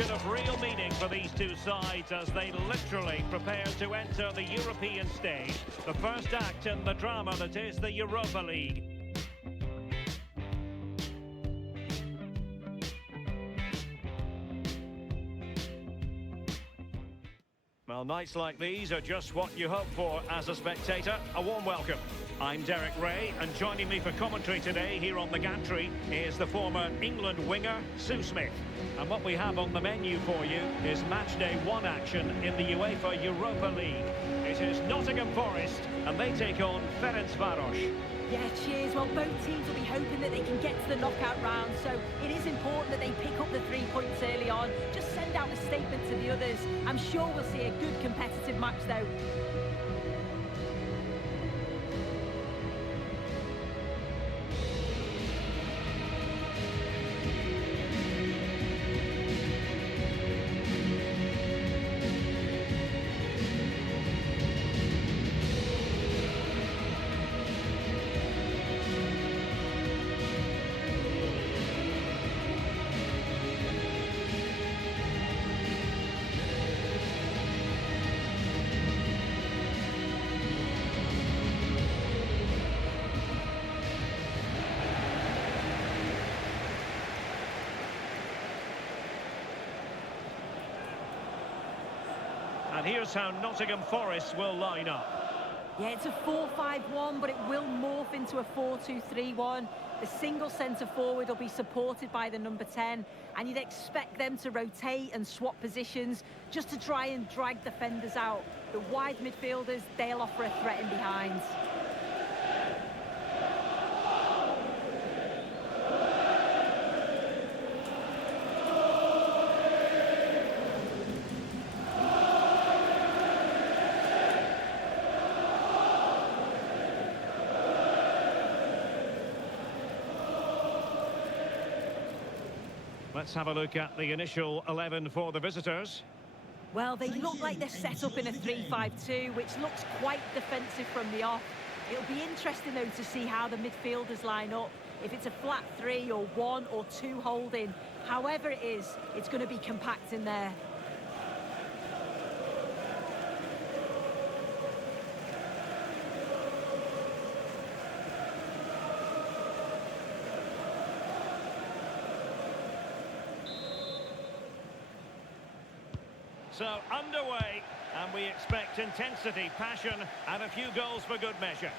occasion of real meaning for these two sides as they literally prepare to enter the European stage. The first act in the drama that is the Europa League. Well, nights like these are just what you hope for as a spectator. A warm welcome. I'm Derek Ray, and joining me for commentary today here on the gantry is the former England winger, Sue Smith. And what we have on the menu for you is matchday 1 action in the UEFA Europa League. It is Nottingham Forest, and they take on Ferencváros. Yeah, cheers. Well, both teams will be hoping that they can get to the knockout round, so it is important that they pick up the 3 points early on. Just send out a statement to the others. I'm sure we'll see a good competitive match, though. And here's how Nottingham Forest will line up. Yeah, it's a 4-5-1, but it will morph into a 4-2-3-1. The single centre-forward will be supported by the number 10, and you'd expect them to rotate and swap positions just to try and drag defenders out. The wide midfielders, they'll offer a threat in behind. Let's have a look at the initial 11 for the visitors. Well, they look like they're set up in a 3-5-2, which looks quite defensive from the off. It'll be interesting, though, to see how the midfielders line up. If it's a flat 3 or 1 or 2 holding, however it is, it's going to be compact in there. So underway, and we expect intensity, passion, and a few goals for good measure.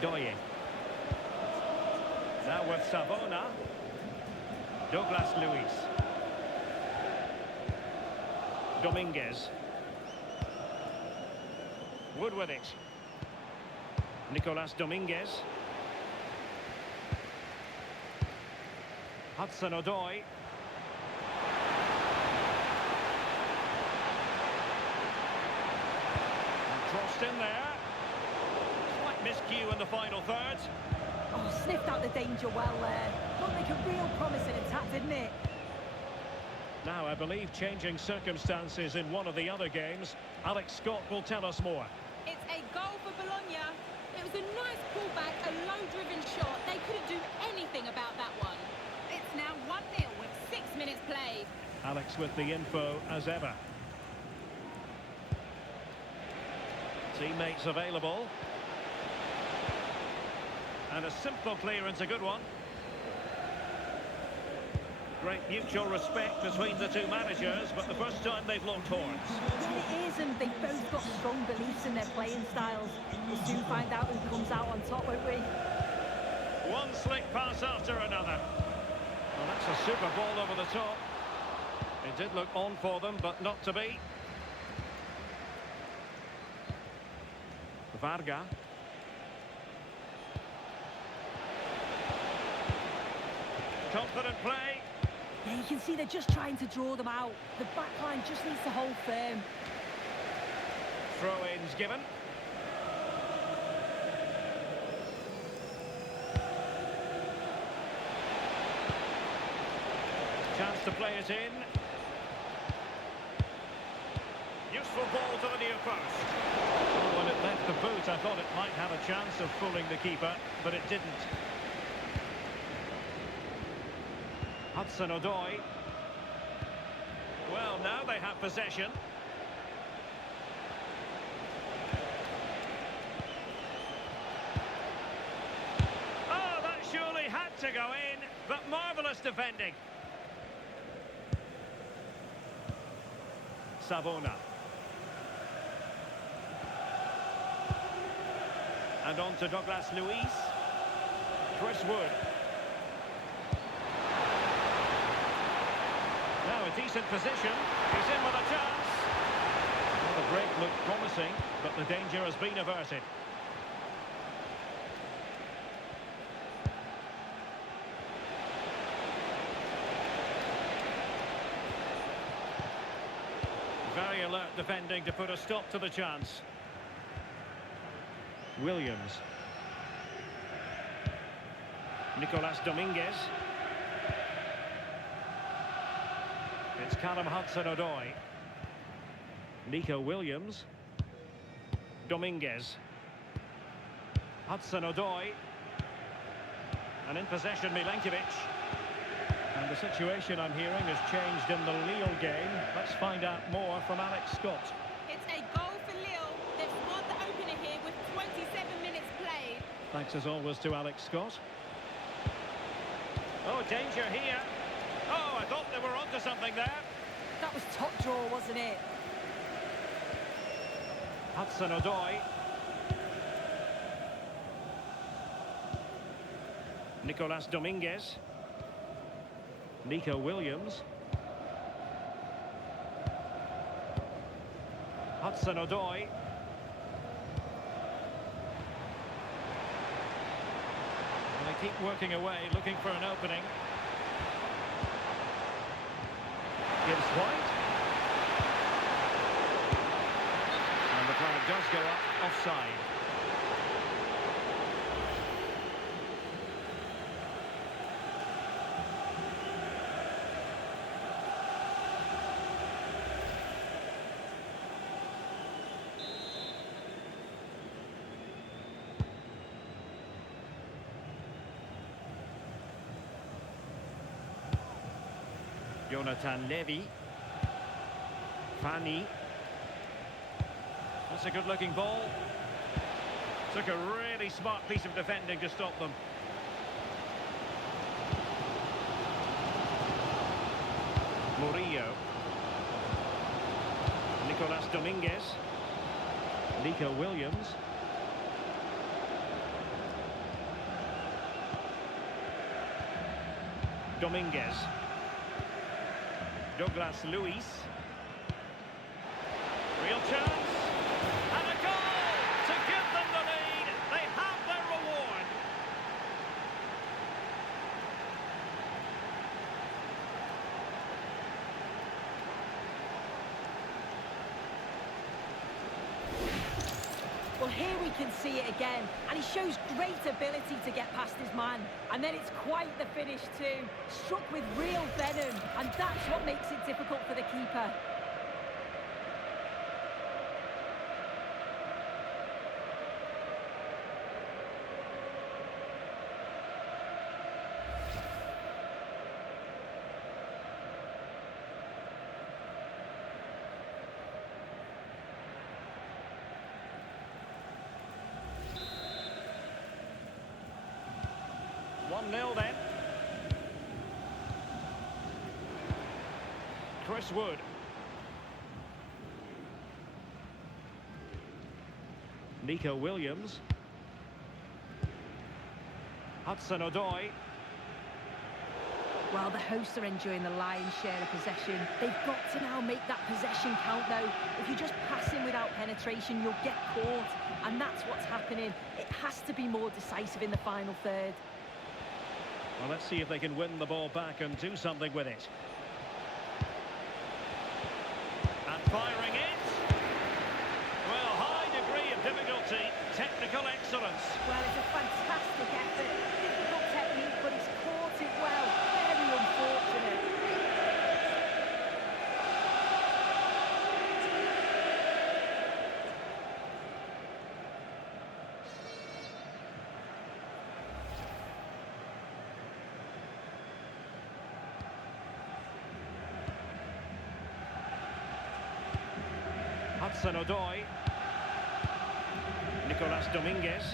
Ndoye. Now with Savona. Douglas Luiz. Dominguez. Wood with it. Nicolas Dominguez. Hudson-Odoi. Crossed in there. Slight miscue in the final third. Oh, sniffed out the danger well there. Looked like a real promising attack, didn't it? Now, I believe changing circumstances in one of the other games. Alex Scott will tell us more. It's a goal for Bologna. It was a nice pullback, a low-driven shot. They couldn't do anything about that one. It's now 1-0 with 6 minutes played. Alex with the info as ever. Teammates available. And a simple clearance, a good one. Great mutual respect between the two managers, but the first time they've locked horns. Yeah, it is, and they've both got strong beliefs in their playing styles. We'll soon find out who comes out on top, won't we? One slick pass after another. Well, that's a super ball over the top. It did look on for them, but not to be. Varga. Confident play. Yeah, you can see they're just trying to draw them out. The back line just needs to hold firm. Throw-ins given. Chance to play it in. Useful ball to the near post. Well, when it left the boot, I thought it might have a chance of fooling the keeper, but it didn't. Hudson-Odoi. Well, now they have possession. Oh, that surely had to go in, but marvellous defending. Savona. And on to Douglas Luiz. Chris Wood. Now a decent position. He's in with a chance. Well, the break looked promising, but the danger has been averted. Very alert defending to put a stop to the chance. Williams. Nicolas Dominguez. It's Callum Hudson-Odoi. Nico Williams. Dominguez. Hudson-Odoi. And in possession, Milenkovic. And the situation I'm hearing has changed in the Lille game. Let's find out more from Alex Scott. It's a goal for Lille. They've scored the opener here with 27 minutes played. Thanks as always to Alex Scott. Oh, danger here. Oh, I thought they were onto something there. That was top draw, wasn't it? Hudson-Odoi. Nicolas Dominguez. Nico Williams. Hudson-Odoi. And they keep working away, looking for an opening. Gibbs White. And the flag does go up offside. Jonathan Levy. Fanny. That's a good-looking ball. Took a really smart piece of defending to stop them. Murillo. Nicolas Dominguez. Nico Williams. Dominguez. Douglas Luiz. Real chance. And a goal to give them the lead. They have their reward. Well, here we can see it again, and he shows great ability to get past his man. And then it's quite the finish too. Struck with real venom, and that's what makes it difficult for the keeper. Nil then. Chris Wood. Nico Williams. Hudson-Odoi. Well, the hosts are enjoying the lion's share of possession. They've got to now make that possession count, though. If you just pass in without penetration, you'll get caught. And that's what's happening. It has to be more decisive in the final third. Well, let's see if they can win the ball back and do something with it. And firing it. Well, high degree of difficulty, technical excellence. Well, it's a fantastic effort. Difficult technique, but he's caught it well. Very unfortunate. Hudson-Odoi. Nicolas Dominguez.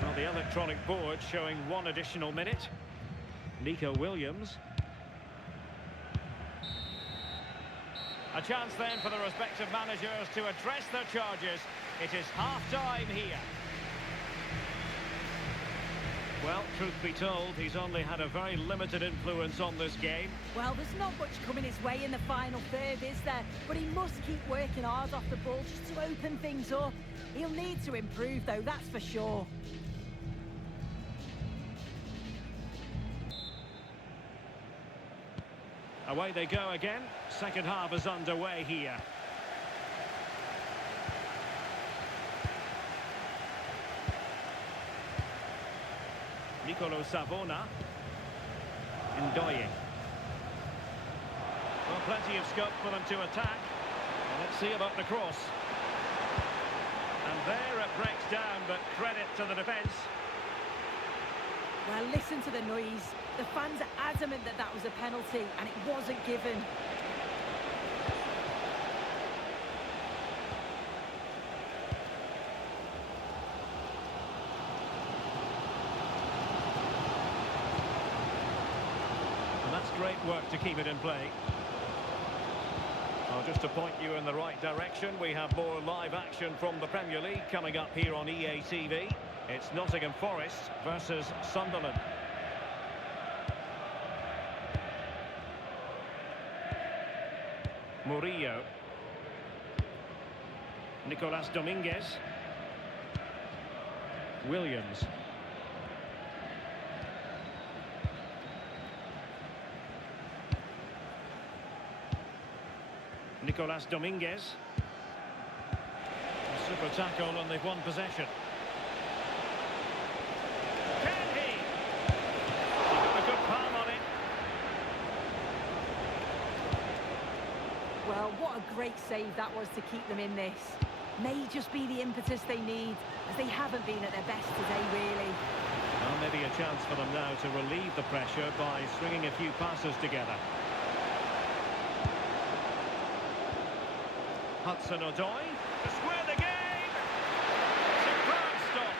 Well, the electronic board showing one additional minute. Nico Williams. A chance then for the respective managers to address their charges. It is half-time here. Well, truth be told, he's only had a very limited influence on this game. Well, there's not much coming his way in the final third, is there? But he must keep working hard off the ball just to open things up. He'll need to improve, though, that's for sure. Away they go again. Second half is underway here. Nicolo Savona. Ndoye. Well, plenty of scope for them to attack. Let's see about the cross. And there it breaks down, but credit to the defence. Well, listen to the noise. The fans are adamant that that was a penalty, and it wasn't given. And that's great work to keep it in play. Well, just to point you in the right direction, we have more live action from the Premier League coming up here on EA TV. It's Nottingham Forest versus Sunderland. Murillo. Nicolas Dominguez. Williams. Nicolas Dominguez. A super tackle and they've won possession. Can he? He got a good palm on it. Well, what a great save that was to keep them in this. May just be the impetus they need, as they haven't been at their best today, really. Well, maybe a chance for them now to relieve the pressure by swinging a few passes together. Hudson-Odoi to square the game. Superb stop.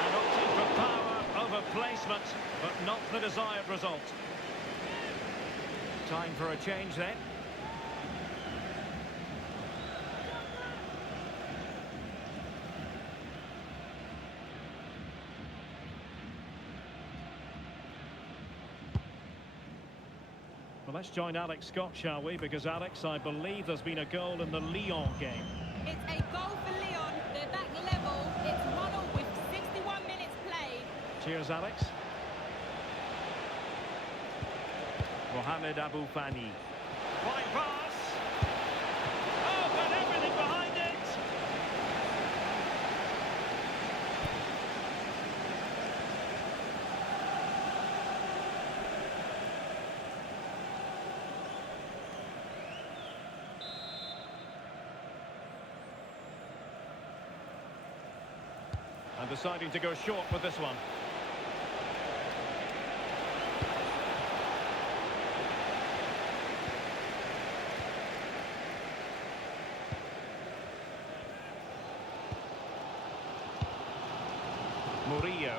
And opting for power over placement, but not the desired result. Time for a change then. Well, let's join Alex Scott, shall we? Because, Alex, I believe there's been a goal in the Lyon game. It's a goal for Lyon. They're back level. It's 1-1 with 61 minutes played. Cheers, Alex. Mohamed Abou Fani. Fine pass. Oh, got everything behind it. And deciding to go short with this one. Murillo.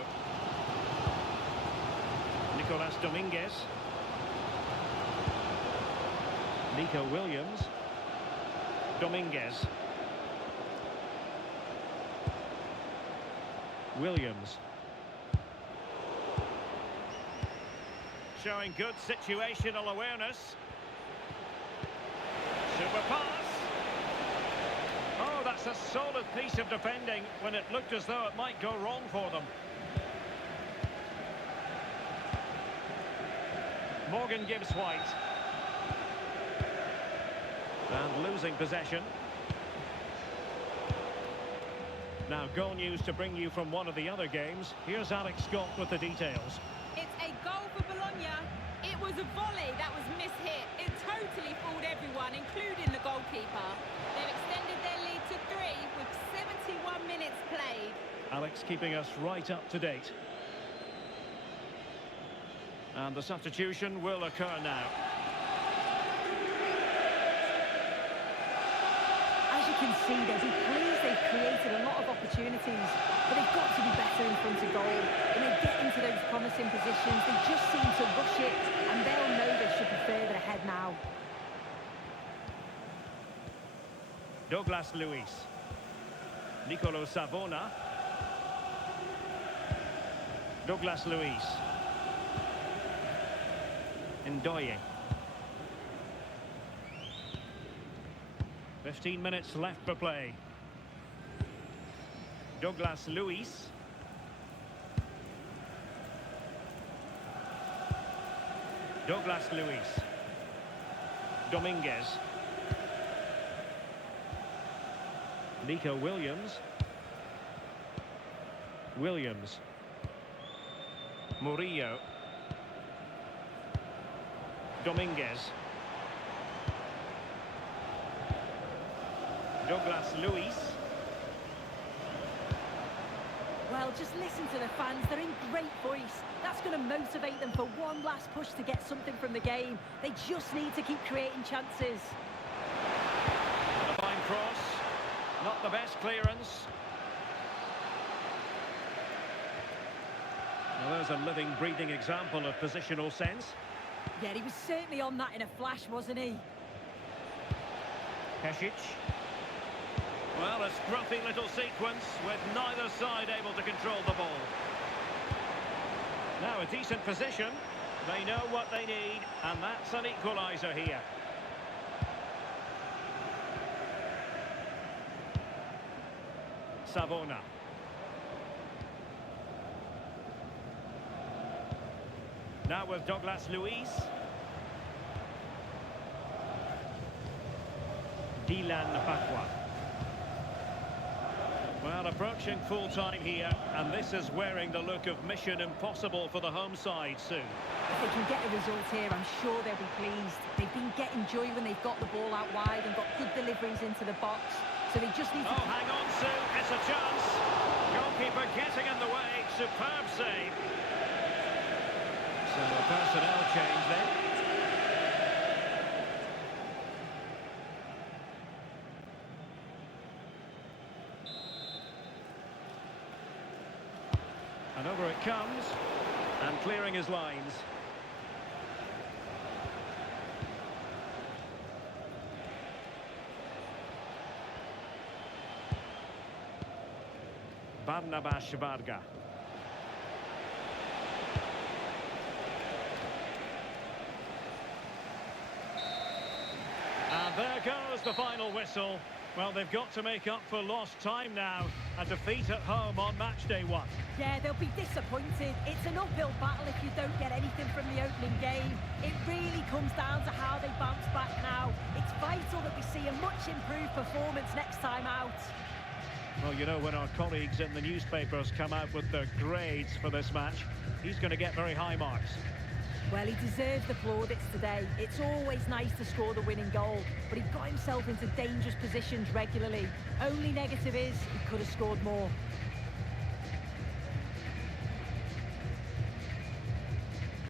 Nicolas Dominguez. Nico Williams. Dominguez. Williams. Showing good situational awareness. Super pass. Oh, that's a solid piece of defending when it looked as though it might go wrong for them. Morgan gives White. And losing possession. Now, goal news to bring you from one of the other games. Here's Alex Scott with the details. It's a goal for Bologna. It was a volley that was mishit. It totally fooled everyone, including the goalkeeper. They've extended their lead to 3 with 71 minutes played. Alex keeping us right up to date. And the substitution will occur now. can see they'll be pleased they've created a lot of opportunities, but they've got to be better in front of goal. When they get into those promising positions, they just seem to rush it, and they'll know they should be further ahead now. Douglas Luiz. Nicolo Savona. Douglas Luiz. Ndoye. 15 minutes left for play. Douglas Luiz. Douglas Luiz. Dominguez. Nico Williams. Williams. Murillo. Dominguez. Douglas Luiz. Well, just listen to the fans. They're in great voice. That's going to motivate them for one last push to get something from the game. They just need to keep creating chances. A fine cross. Not the best clearance. Well, there's a living, breathing example of positional sense. Yeah, he was certainly on that in a flash, wasn't he? Pesic. Well, a scruffy little sequence with neither side able to control the ball. Now a decent position. They know what they need, and that's an equaliser here. Savona. Now with Douglas Luiz. Dylan Bakwa. Well, approaching full time here, and this is wearing the look of mission impossible for the home side soon. If they can get a result here, I'm sure they'll be pleased. They've been getting joy when they've got the ball out wide and got good deliveries into the box. So they just need to... Oh, hang on, Sue. It's a chance. Goalkeeper getting in the way. Superb save. So a personnel change then. And over it comes, and clearing his lines. Barnabas Varga. And there goes the final whistle. Well, they've got to make up for lost time now. A defeat at home on match day 1. Yeah, they'll be disappointed. It's an uphill battle if you don't get anything from the opening game. It really comes down to how they bounce back now. It's vital that we see a much improved performance next time out. Well, you know, when our colleagues in the newspapers come out with their grades for this match, he's going to get very high marks. Well, he deserves the plaudits today. It's always nice to score the winning goal, but he got himself into dangerous positions regularly. Only negative is he could have scored more.